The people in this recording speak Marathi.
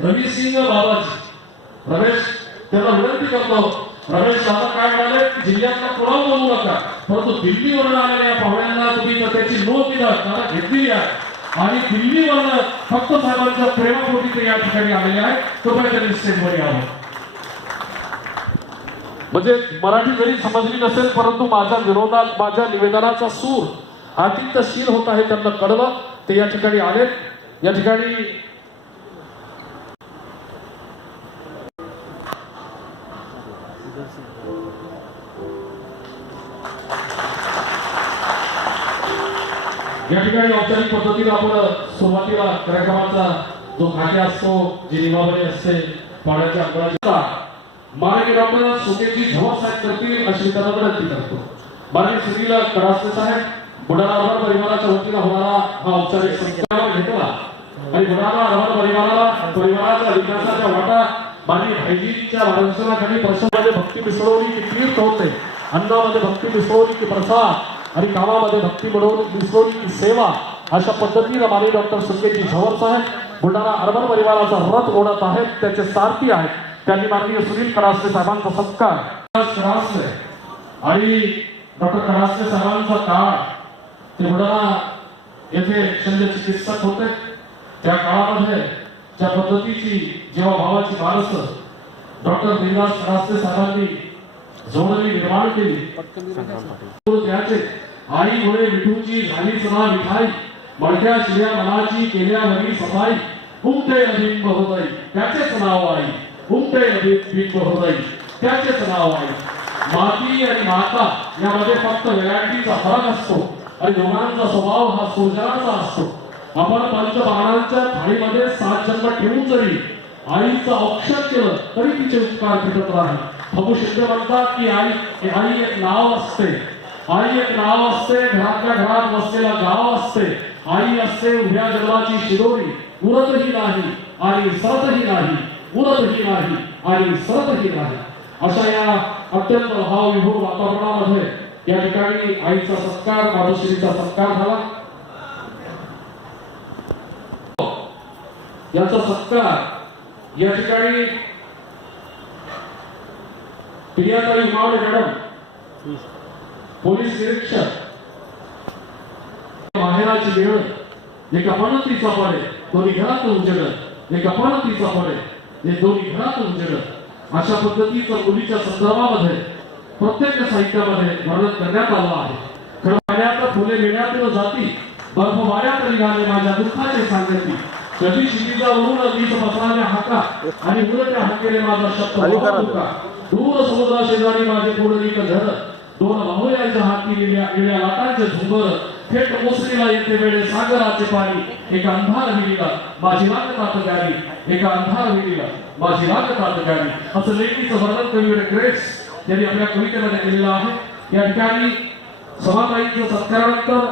रवी सिंग बाबाजी. रमेश त्यांना विनंती करतो. रमेश दादा काय म्हणाले जिल्ह्यातला पुरावा बोलू नका. परंतु दिल्लीवरून आलेल्या या पाहुण्यांना तुम्ही त्याची नोंद दिला दादा घेतलेली आहे. आणि दिल्लीवरनं फक्त साहेबांच्या प्रेमापोटी ते या ठिकाणी आलेले आहे. कृपया त्यांनी स्टेजमध्ये यावं म्हणजे मराठी जरी समजली नसेल परंतु माझ्या विरोधात माझ्या निवेदनाचा सूर अतिशशील होत आहे त्यांना कळलं. ते या ठिकाणी आलेत. या ठिकाणी या ठिकाणी औपचारिक पद्धतीला आपण सुरुवातीला कार्यक्रमाचा जो खाते असतो जी नियमावली असते पाण्याच्या अंतराचा माननीय डॉक्टर सुकेतजी झवळ साहेब करतील अशी त्यांना विनंती करतो. माननीय सुनील कडासे साहेब बुडाला अरबार परिवाराच्या वतीनं होणारा हा औपचारिक संस्कार घेतला. आणि बुडाला अरबार परिवाराला परिवाराच्या विकासाच्या वाटा माझी भाईजींच्या मार्गदर्शनाखाली प्रश्नामध्ये भक्ती मिसळवली की तीर्थ होते. अन्नामध्ये भक्ती मिसळवली की प्रसाद आणि कामामध्ये भक्ती मिळवून मिसळवली की सेवा. अशा पद्धतीनं माननीय डॉक्टर सुकेतजी झवर साहेब बुलढाणा अर्बन परिवाराचा रथ ओढत आहेत. त्याचे सारथी आहेत. त्यांनी माननीय सुनील कडासले साहेबांचा सत्कार. कडासले आणि डॉक्टर कडासले साहेबांचा काळ. ते बुलढाणा येथे शल्य चिकित्सक होते. त्या काळामध्ये ज्या पद्धतीची जेव्हा भावाची माणसं डॉक्टर देवदास कडासले साहेबांनी जोडणी निर्माण केली त्याचे आईमुळे विठूची झाली ना मिठाई मडक्या शिऱ्या मनाची केल्या नवी सफाई उमटे अभिंब होताई त्याचेच नाव आई उमटे अभिंब होताई त्याचेच नाव आई माती आणि माता यामध्ये फक्त व्हरायटीचा फरक असतो आणि दोघांचा स्वभाव हा सृजनाचा असतो. आपण पंचबाणांच्या थाळीमध्ये सात जन्म ठेवून जरी आईचं औक्षण केलं तरी तिचे उपकार भेटत नाही. भगू शिंदे म्हणतात की आई आई एक नाव असते. आई एक नाव असते घरातल्या घरात बसलेला गाव असते. आई असते उभ्या जन्माची शिरोरी उरतही नाही आणि सरतही नाही. उरतही नाही आणि सरतही नाही. अशा या अत्यंत भावविभूर वातावरणामध्ये या ठिकाणी आईचा सत्कार माधुश्रीचा सत्कार झाला. याचा सत्कार या ठिकाणी प्रियाताई मावळे मॅडम पोलीस निरीक्षक माहेराची वेळ एका पणतीचा सापडे दोन्ही घरातून उजेडत एका पणतीचा सापडे जे दोन्ही घरातून उजेडत. अशा पद्धतीचं मुलीच्या संदर्भामध्ये प्रत्येक साहित्यामध्ये वर्णन करण्यात आलं आहे. खरं पाण्यात फुले मिळण्यात जाती बर्फ वाऱ्यात निघाले माझ्या दुःखाचे सांगती. कधी शिलीचा वरून वीज पसराल्या हाका आणि उलट्या हाकेले माझा शब्द. दूर समुद्रा शेजारी माझे पुढील धर दोन बाहुल्यांच्या हाती गेल्या गेल्या लाटांचे झुंबर. थेट मोसरीला येते वेळे सागराचे पाणी. एका अंधार विहिरीला माझी लागतात गाडी. एका अंधार विहिरीला माझी लागतात गाडी. असं लेखीचं वर्णन कवी ग्रेस यांनी आपल्या कवितेमध्ये केलेलं आहे. या ठिकाणी सभाताईंच्या सत्कारानंतर